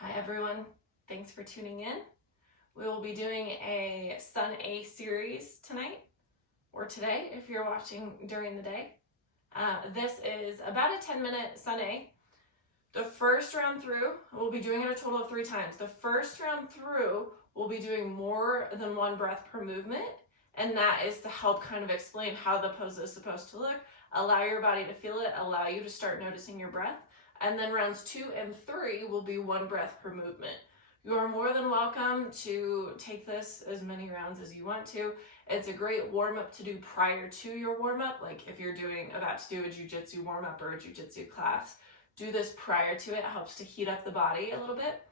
Hi everyone, thanks for tuning in. We will be doing a Sun A series tonight, or today if you're watching during the day. This is about a 10-minute Sun A. The first round through, we'll be doing it a total of 3 times. The first round through, we'll be doing more than 1 breath per movement, and that is to help kind of explain how the pose is supposed to look, allow your body to feel it, allow you to start noticing your breath. And then rounds 2 and 3 will be 1 breath per movement. You are more than welcome to take this as many rounds as you want to. It's a great warm-up to do prior to your warm-up. Like if you're about to do a jiu-jitsu warm-up or a jiu-jitsu class, do this prior to it. It helps to heat up the body a little bit.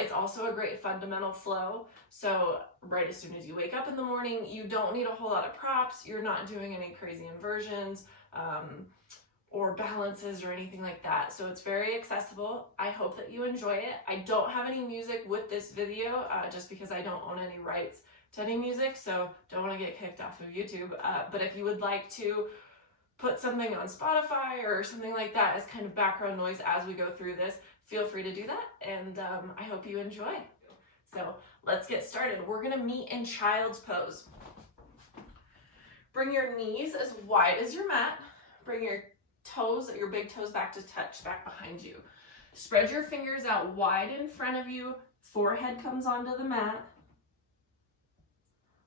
It's also a great fundamental flow. So right as soon as you wake up in the morning, you don't need a whole lot of props. You're not doing any crazy inversions or balances or anything like that. So it's very accessible. I hope that you enjoy it. I don't have any music with this video just because I don't own any rights to any music, so don't want to get kicked off of YouTube. But if you would like to put something on Spotify or something like that as kind of background noise as we go through this, feel free to do that, and I hope you enjoy. So let's get started. We're gonna meet in child's pose. Bring your knees as wide as your mat. Bring your big toes back to touch, back behind you. Spread your fingers out wide in front of you. Forehead comes onto the mat.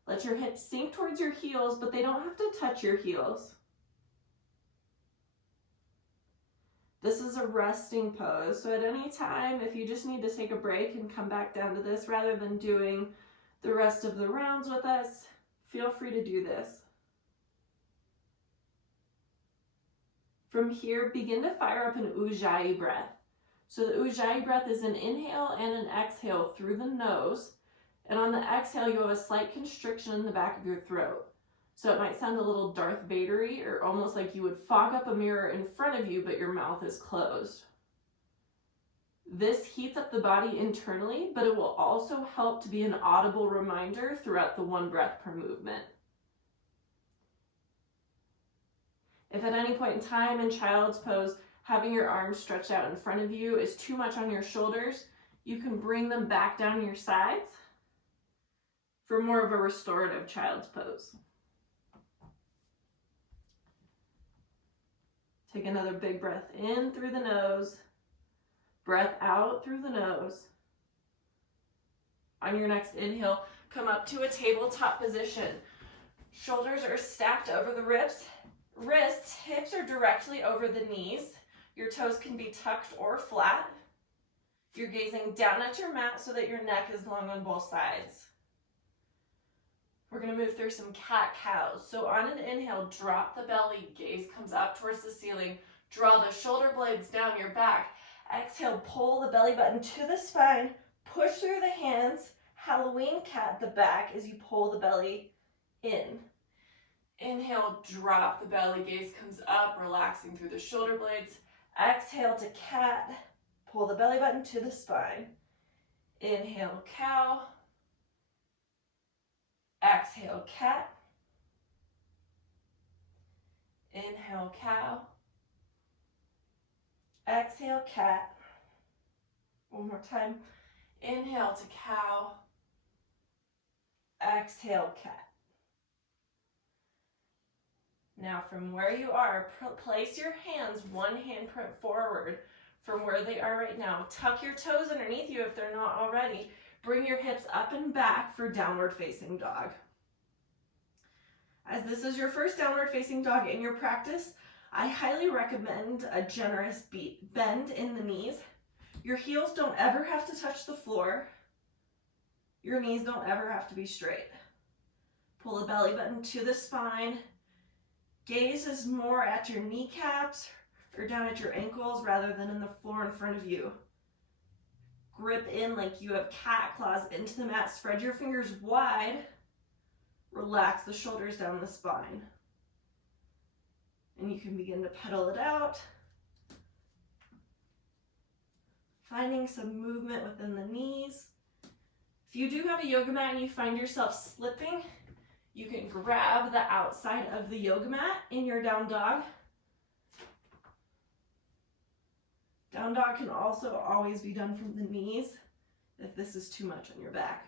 Let your hips sink towards your heels, but they don't have to touch your heels. This is a resting pose, so at any time, if you just need to take a break and come back down to this rather than doing the rest of the rounds with us, feel free to do this. From here, begin to fire up an Ujjayi breath. So the Ujjayi breath is an inhale and an exhale through the nose. And on the exhale, you have a slight constriction in the back of your throat. So it might sound a little Darth Vader-y, or almost like you would fog up a mirror in front of you, but your mouth is closed. This heats up the body internally, but it will also help to be an audible reminder throughout the 1 breath per movement. If at any point in time in child's pose, having your arms stretched out in front of you is too much on your shoulders, you can bring them back down your sides for more of a restorative child's pose. Take another big breath in through the nose, breath out through the nose. On your next inhale, come up to a tabletop position. Shoulders are stacked over the ribs. Wrists, hips are directly over the knees. Your toes can be tucked or flat. You're gazing down at your mat so that your neck is long on both sides. We're going to move through some cat-cows. So on an inhale, drop the belly, gaze comes up towards the ceiling. Draw the shoulder blades down your back. Exhale, pull the belly button to the spine. Push through the hands. Halloween cat the back as you pull the belly in. Inhale, drop the belly, gaze comes up, relaxing through the shoulder blades. Exhale to cat, pull the belly button to the spine. Inhale, cow. Exhale, cat. Inhale, cow. Exhale, cat. One more time. Inhale to cow. Exhale, cat. Now from where you are, place your hands 1 handprint forward from where they are right now. Tuck your toes underneath you if they're not already. Bring your hips up and back for downward facing dog. As this is your first downward facing dog in your practice, I highly recommend a generous bend in the knees. Your heels don't ever have to touch the floor. Your knees don't ever have to be straight. Pull the belly button to the spine. Gaze is more at your kneecaps or down at your ankles rather than in the floor in front of you. Grip in like you have cat claws into the mat. Spread your fingers wide. Relax the shoulders down the spine. And you can begin to pedal it out. Finding some movement within the knees. If you do have a yoga mat and you find yourself slipping, you can grab the outside of the yoga mat in your down dog. Down dog can also always be done from the knees if this is too much on your back.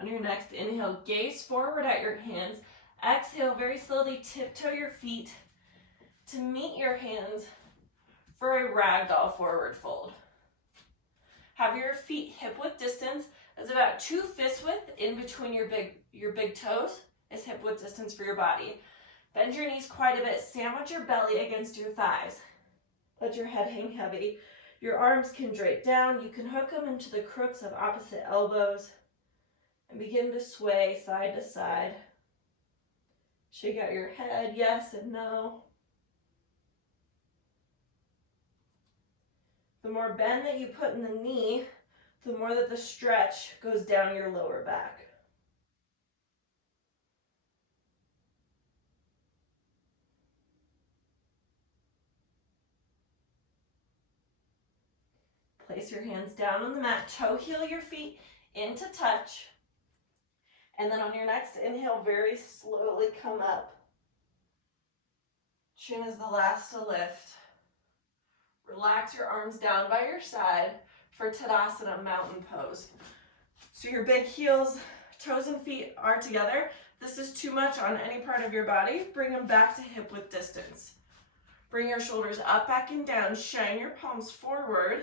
On your next inhale, gaze forward at your hands. Exhale, very slowly tiptoe your feet to meet your hands for a ragdoll forward fold. Have your feet hip-width distance as about 2 fist width in between your big toes is hip-width distance for your body. Bend your knees quite a bit. Sandwich your belly against your thighs. Let your head hang heavy. Your arms can drape down. You can hook them into the crooks of opposite elbows and begin to sway side to side. Shake out your head, yes and no. The more bend that you put in the knee, the more that the stretch goes down your lower back. Place your hands down on the mat, toe heel your feet into touch. And then on your next inhale, very slowly come up. Chin is the last to lift. Relax your arms down by your side for Tadasana mountain pose. So your big heels, toes and feet are together. This is too much on any part of your body. Bring them back to hip width distance. Bring your shoulders up, back, and down. Shine your palms forward.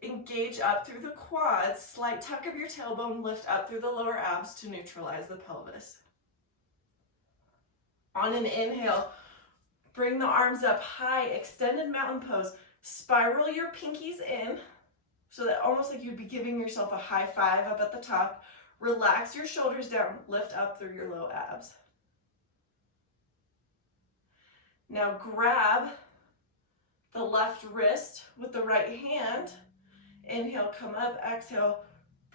Engage up through the quads. Slight tuck of your tailbone. Lift up through the lower abs to neutralize the pelvis. On an inhale, bring the arms up high, extended mountain pose. Spiral your pinkies in so that almost like you'd be giving yourself a high five up at the top. Relax your shoulders down. Lift up through your low abs. Now grab the left wrist with the right hand. Inhale, come up. Exhale,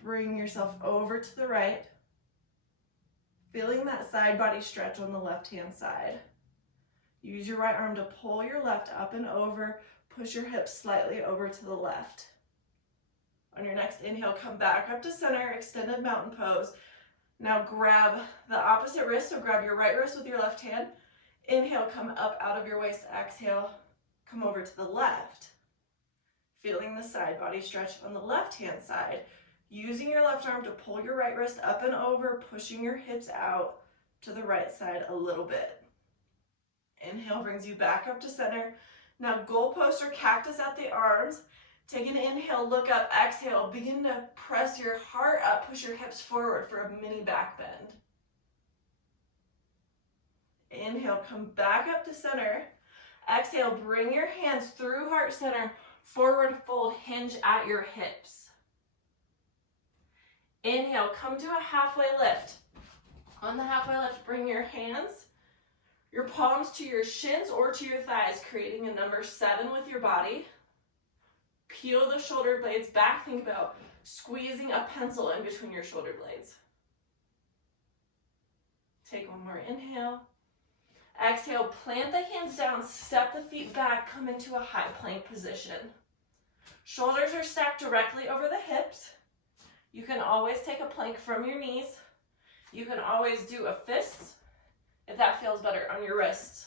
bring yourself over to the right. Feeling that side body stretch on the left-hand side. Use your right arm to pull your left up and over. Push your hips slightly over to the left. On your next inhale, come back up to center, extended mountain pose. Now grab the opposite wrist, so grab your right wrist with your left hand. Inhale, come up out of your waist. Exhale, come over to the left. Feeling the side body stretch on the left-hand side. Using your left arm to pull your right wrist up and over, pushing your hips out to the right side a little bit. Inhale brings you back up to center. Now goalpost or cactus at the arms. Take an inhale, look up, exhale. Begin to press your heart up, push your hips forward for a mini back bend. Inhale, come back up to center. Exhale, bring your hands through heart center, forward fold, hinge at your hips. Inhale, come to a halfway lift. On the halfway lift, bring your hands, your palms to your shins or to your thighs, creating a number 7 with your body. Peel the shoulder blades back. Think about squeezing a pencil in between your shoulder blades. Take one more inhale. Exhale, plant the hands down, step the feet back, come into a high plank position. Shoulders are stacked directly over the hips. You can always take a plank from your knees. You can always do a fist if that feels better on your wrists.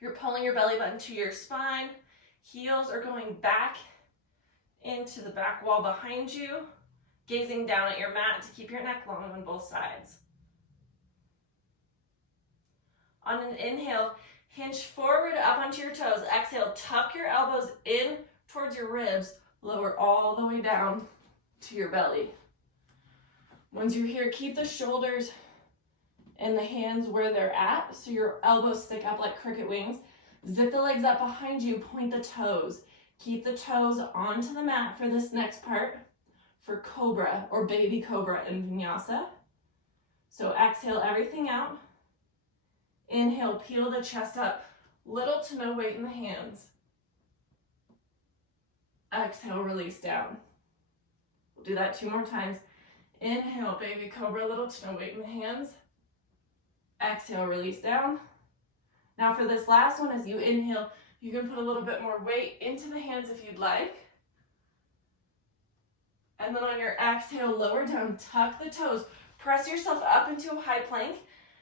You're pulling your belly button to your spine. Heels are going back into the back wall behind you, gazing down at your mat to keep your neck long on both sides. On an inhale, hinge forward up onto your toes. Exhale, tuck your elbows in towards your ribs. Lower all the way down to your belly. Once you're here, keep the shoulders and the hands where they're at, so your elbows stick up like cricket wings. Zip the legs up behind you, point the toes. Keep the toes onto the mat for this next part, for cobra or baby cobra in vinyasa. So exhale everything out. Inhale, peel the chest up, little to no weight in the hands. Exhale, release down. We'll do that 2 more times. Inhale, baby cobra, little to no weight in the hands. Exhale, release down. Now for this last one, as you inhale, you can put a little bit more weight into the hands if you'd like. And then on your exhale, lower down, tuck the toes. Press yourself up into a high plank.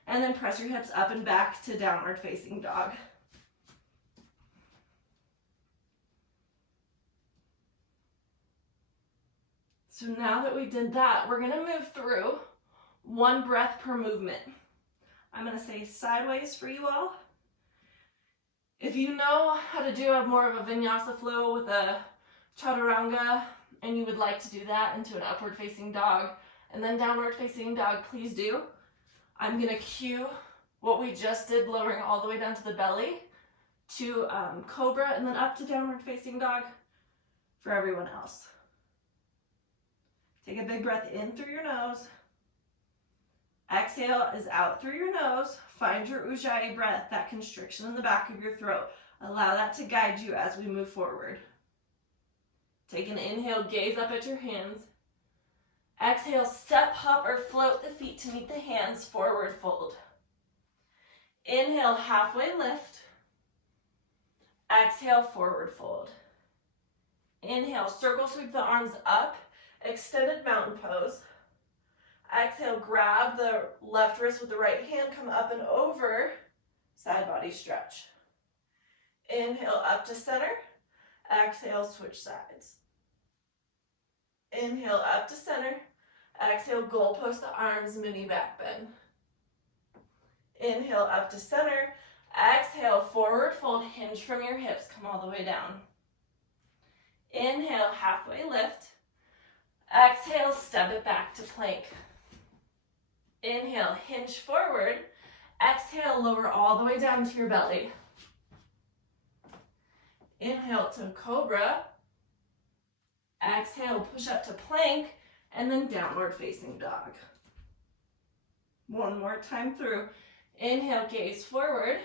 And then press your hips up and back to downward facing dog. So now that we did that, we're gonna move through 1 breath per movement. I'm gonna say sideways for you all. If you know how to do more of a vinyasa flow with a chaturanga, and you would like to do that into an upward facing dog and then downward facing dog, please do. I'm gonna cue what we just did, lowering all the way down to the belly, to cobra, and then up to downward facing dog for everyone else. Take a big breath in through your nose. Exhale is out through your nose. Find your ujjayi breath, that constriction in the back of your throat. Allow that to guide you as we move forward. Take an inhale, gaze up at your hands. Exhale, step, hop, or float the feet to meet the hands, forward fold. Inhale, halfway lift. Exhale, forward fold. Inhale, circle sweep the arms up, extended mountain pose. Exhale, grab the left wrist with the right hand, come up and over, side body stretch. Inhale, up to center. Exhale, switch sides. Inhale, up to center. Exhale, goalpost the arms, mini back bend. Inhale, up to center. Exhale, forward fold, hinge from your hips, come all the way down. Inhale, halfway lift. Exhale, step it back to plank. Inhale, hinge forward. Exhale, lower all the way down to your belly. Inhale to cobra. Exhale, push up to plank, and then downward facing dog. One more time through. Inhale, gaze forward.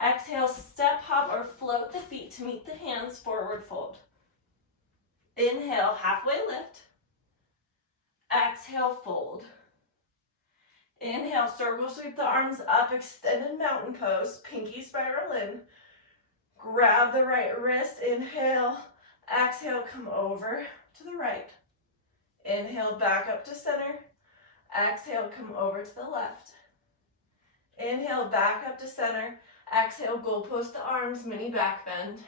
Exhale, step, hop, or float the feet to meet the hands, forward fold. Inhale, halfway lift. Exhale, fold. Inhale, circle sweep the arms up, extended mountain pose, pinky spiral in. Grab the right wrist, inhale. Exhale, come over to the right. Inhale, back up to center. Exhale, come over to the left. Inhale, back up to center. Exhale, goalpost the arms, mini back bend.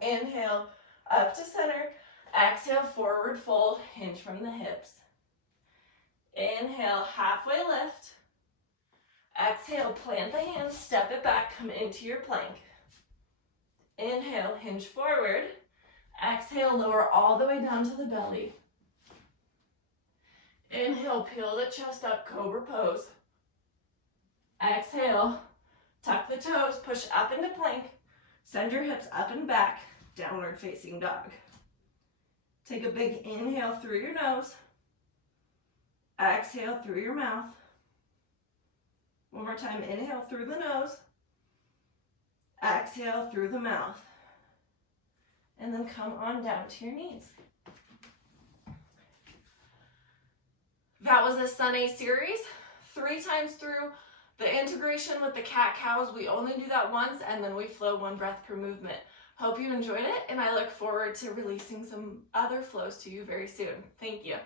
Inhale, up to center. Exhale, forward fold, hinge from the hips. Inhale, halfway lift. Exhale, plant the hands, step it back, come into your plank. Inhale, hinge forward. Exhale, lower all the way down to the belly. Inhale, peel the chest up, cobra pose. Exhale, tuck the toes, push up into plank. Send your hips up and back, downward facing dog. Take a big inhale through your nose. Exhale through your mouth. One more time, inhale through the nose. Exhale through the mouth. And then come on down to your knees. That was a Sun A series, 3 times through. The integration with the cat-cows, we only do that once, and then we flow 1 breath per movement. Hope you enjoyed it, and I look forward to releasing some other flows to you very soon. Thank you.